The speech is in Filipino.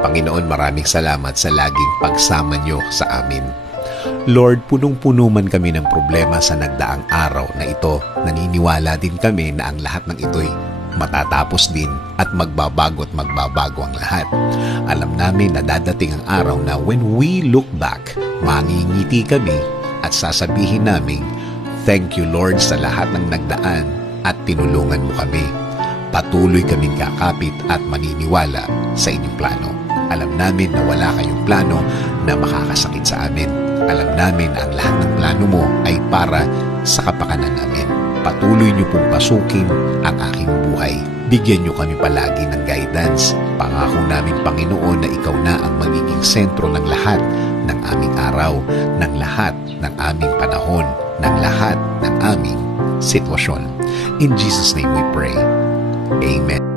Panginoon, maraming salamat sa laging pagsama niyo sa amin. Lord, punong-puno man kami ng problema sa nagdaang araw na ito, naniniwala din kami na ang lahat ng ito'y matatapos din at magbabago ang lahat. Alam namin na dadating ang araw na when we look back, mangingiti kami at sasabihin namin, thank you Lord sa lahat ng nagdaan at tinulungan mo kami. Patuloy kaming kakapit at maniniwala sa inyong plano. Alam namin na wala kayong plano na makakasakit sa amin. Alam namin na ang lahat ng plano mo ay para sa kapakanan namin. Patuloy niyo pong pasukin ang aking buhay. Bigyan niyo kami palagi ng guidance. Pangako namin, Panginoon, na ikaw na ang magiging sentro ng lahat ng aming araw, ng lahat ng aming panahon, ng lahat ng aming sitwasyon. In Jesus' name we pray. Amen.